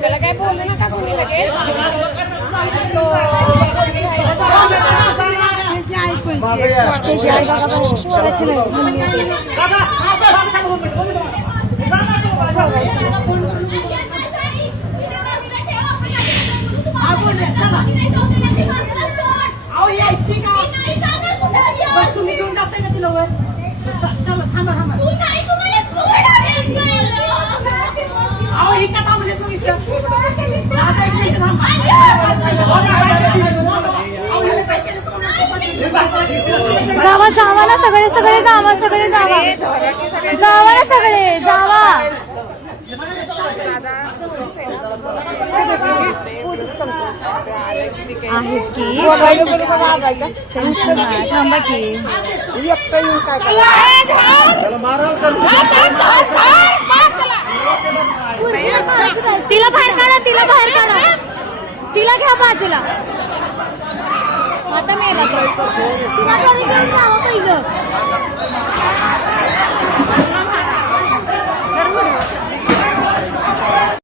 त्याला काय बोलू नका कोणी लगेच तुम्ही घेऊन जाताय ना तिला वर चला थांबा थांबा अहो ही का थांबले तू इथं दादा एक मिनिट थांब जावा जावा ना सगळे सगळे जावा सगळे जावा जावा ना सगळे जावा आहेत की थांबा की तिला बाहेर काढा तिला बाहेर काढा तिला घ्या बाजूला आता मेला